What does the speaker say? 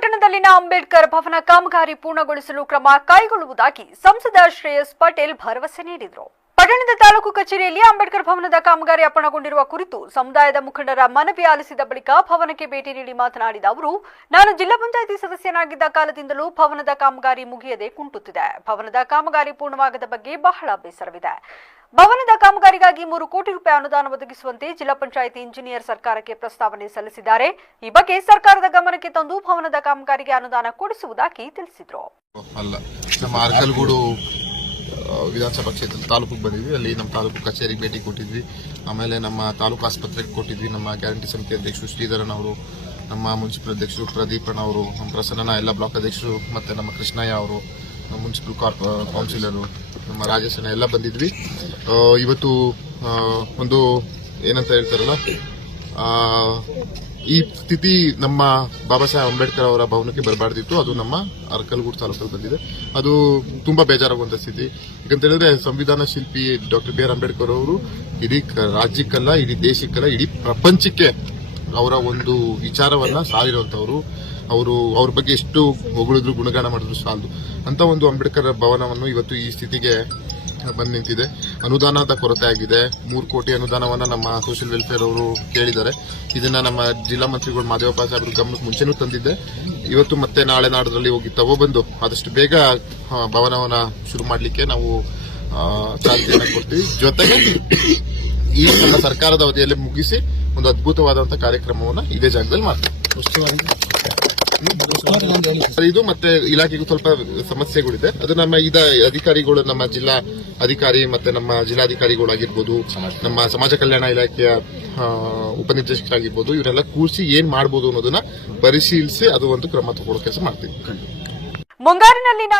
ಪಟ್ಟಣದಲ್ಲಿನ ಅಂಬೇಡ್ಕರ್ ಭವನ ಕಾಮಗಾರಿ ಪೂರ್ಣಗೊಳಿಸಲು ಕ್ರಮ ಕೈಗೊಳ್ಳುವುದಾಗಿ ಸಂಸದ ಶ್ರೇಯಸ್ ಪಟೇಲ್ ಭರವಸೆ ನೀಡಿದರು. ಪಟ್ಟಣದ ತಾಲೂಕು ಕಚೇರಿಯಲ್ಲಿ ಅಂಬೇಡ್ಕರ್ ಭವನದ ಕಾಮಗಾರಿ ಅಪ್ಪಣಗೊಂಡಿರುವ ಕುರಿತು ಸಮುದಾಯದ ಮುಖಂಡರ ಮನವಿ ಆಲಿಸಿದ ಬಳಿಕ ಭವನಕ್ಕೆ ಭೇಟಿ ನೀಡಿ ಮಾತನಾಡಿದ ಅವರು, ನಾನು ಜಿಲ್ಲಾ ಪಂಚಾಯಿತಿ ಸದಸ್ಯನಾಗಿದ್ದ ಕಾಲದಿಂದಲೂ ಭವನದ ಕಾಮಗಾರಿ ಮುಗಿಯದೆ ಕುಂಟುತ್ತಿದೆ. ಭವನದ ಕಾಮಗಾರಿ ಪೂರ್ಣವಾಗದ ಬಗ್ಗೆ ಬಹಳ ಬೇಸರವಿದೆ. ಭವನದ ಕಾಮಗಾರಿಗಾಗಿ 3 ಕೋಟಿ ರೂಪಾಯಿ ಅನುದಾನ ಒದಗಿಸುವಂತೆ ಜಿಲ್ಲಾ ಪಂಚಾಯಿತಿ ಇಂಜಿನಿಯರ್ ಸರ್ಕಾರಕ್ಕೆ ಪ್ರಸ್ತಾವನೆ ಸಲ್ಲಿಸಿದ್ದಾರೆ. ಈ ಬಗ್ಗೆ ಸರ್ಕಾರದ ಗಮನಕ್ಕೆ ತಂದು ಭವನದ ಕಾಮಗಾರಿಗೆ ಅನುದಾನ ಕೊಡಿಸುವುದಾಗಿ ತಿಳಿಸಿದರು. ವಿಧಾನಸಭಾ ಕ್ಷೇತ್ರದ ತಾಲೂಕಿಗೆ ಬಂದಿದ್ವಿ. ಅಲ್ಲಿ ನಮ್ಮ ತಾಲೂಕು ಕಚೇರಿಗೆ ಭೇಟಿ ಕೊಟ್ಟಿದ್ವಿ. ಆಮೇಲೆ ನಮ್ಮ ತಾಲೂಕು ಆಸ್ಪತ್ರೆಗೆ ಕೊಟ್ಟಿದ್ವಿ. ನಮ್ಮ ಗ್ಯಾರಂಟಿ ಸಮಿತಿ ಅಧ್ಯಕ್ಷರು ಶ್ರೀಧರನ್ ಅವರು, ನಮ್ಮ ಮುನ್ಸಿಪಲ್ ಅಧ್ಯಕ್ಷರು ಪ್ರದೀಪಣ್ಣ ಅವರು, ನಮ್ಮ ಪ್ರಸನ್ನ, ಎಲ್ಲ ಬ್ಲಾಕ್ ಅಧ್ಯಕ್ಷರು, ಮತ್ತೆ ನಮ್ಮ ಕೃಷ್ಣಯ್ಯ ಅವರು, ನಮ್ಮ ಮುನ್ಸಿಪಲ್ ಕೌನ್ಸಿಲರು, ನಮ್ಮ ರಾಜೇಶನ ಎಲ್ಲ ಬಂದಿದ್ವಿ. ಇವತ್ತು ಒಂದು ಏನಂತ ಹೇಳ್ತಾರಲ್ಲ, ಈ ಸ್ಥಿತಿ ನಮ್ಮ ಬಾಬಾ ಸಾಹೇಬ್ ಅಂಬೇಡ್ಕರ್ ಅವರ ಭವನಕ್ಕೆ ಬರಬಾರ್ದಿತ್ತು. ಅದು ನಮ್ಮ ಅರಕಲಗೂಡು ತಾಲೂಕಲ್ಲಿ ಬಂದಿದೆ. ಅದು ತುಂಬಾ ಬೇಜಾರಾಗುವಂತ ಸ್ಥಿತಿ. ಯಾಕಂತ ಹೇಳಿದ್ರೆ ಸಂವಿಧಾನ ಶಿಲ್ಪಿ ಡಾಕ್ಟರ್ ಬಿ ಆರ್ ಅಂಬೇಡ್ಕರ್ ಅವರು ಇಡೀ ರಾಜ್ಯಕ್ಕಲ್ಲ, ಇಡೀ ದೇಶಕ್ಕಲ್ಲ, ಇಡೀ ಪ್ರಪಂಚಕ್ಕೆ ಅವರ ಒಂದು ವಿಚಾರವನ್ನ ಸಾರಿರುವಂತವರು. ಅವ್ರ ಬಗ್ಗೆ ಎಷ್ಟು ಹೊಗಳಿದ್ರು, ಗುಣಗಾನ ಮಾಡಿದ್ರು ಸಾಲದು ಅಂತ ಒಂದು ಅಂಬೇಡ್ಕರ್ ಭವನವನ್ನು ಇವತ್ತು ಈ ಸ್ಥಿತಿಗೆ ಬಂದು ನಿಂತಿದೆ. ಅನುದಾನದ ಕೊರತೆ ಆಗಿದೆ. 3 ಕೋಟಿ ಅನುದಾನವನ್ನ ನಮ್ಮ ಸೋಷಿಯಲ್ ವೆಲ್ಫೇರ್ ಅವರು ಕೇಳಿದ್ದಾರೆ. ಇದನ್ನ ನಮ್ಮ ಜಿಲ್ಲಾ ಮಂತ್ರಿಗಳು ಮಾದೇವಪ್ಪ ಸಾಹೇಬ್ರ ಗಮನಕ್ಕೆ ಮುಂಚೆನೂ ತಂದಿದ್ದೆ. ಇವತ್ತು ಮತ್ತೆ ನಾಳೆ ನಾಡದಲ್ಲಿ ಹೋಗಿ ತಗೊಬಂದು ಆದಷ್ಟು ಬೇಗ ಭವನವನ್ನ ಶುರು ಮಾಡಲಿಕ್ಕೆ ನಾವು ಚಾಲನೆಯನ್ನ ಕೊಡ್ತೀವಿ. ಜೊತೆಗೆ ಈ ನಮ್ಮ ಸರ್ಕಾರದ ಅವಧಿಯಲ್ಲಿ ಮುಗಿಸಿ ಒಂದು ಅದ್ಭುತವಾದಂತಹ ಕಾರ್ಯಕ್ರಮವನ್ನ ಇದೇ ಜಾಗದಲ್ಲಿ ಮಾಡ್ತೀವಿ. ಇದು ಮತ್ತೆ ಇಲಾಖೆಗೂ ಸ್ವಲ್ಪ ಸಮಸ್ಯೆಗಳಿದೆ. ಅದು ನಮ್ಮ ಅಧಿಕಾರಿಗಳು, ನಮ್ಮ ಜಿಲ್ಲಾ ಅಧಿಕಾರಿ ಮತ್ತೆ ನಮ್ಮ ಜಿಲ್ಲಾಧಿಕಾರಿಗಳಾಗಿರ್ಬೋದು, ನಮ್ಮ ಸಮಾಜ ಕಲ್ಯಾಣ ಇಲಾಖೆಯ ಉಪನಿರ್ದೇಶಕರಾಗಿರ್ಬೋದು, ಇವರೆಲ್ಲ ಕೂರಿಸಿ ಏನ್ ಮಾಡಬಹುದು ಅನ್ನೋದನ್ನ ಪರಿಶೀಲಿಸಿ ಅದು ಒಂದು ಕ್ರಮ ತಗೊಳ್ಳೋ ಕೆಲಸ ಮಾಡ್ತೀವಿ. ಮುಂಗಾರಿನಲ್ಲಿ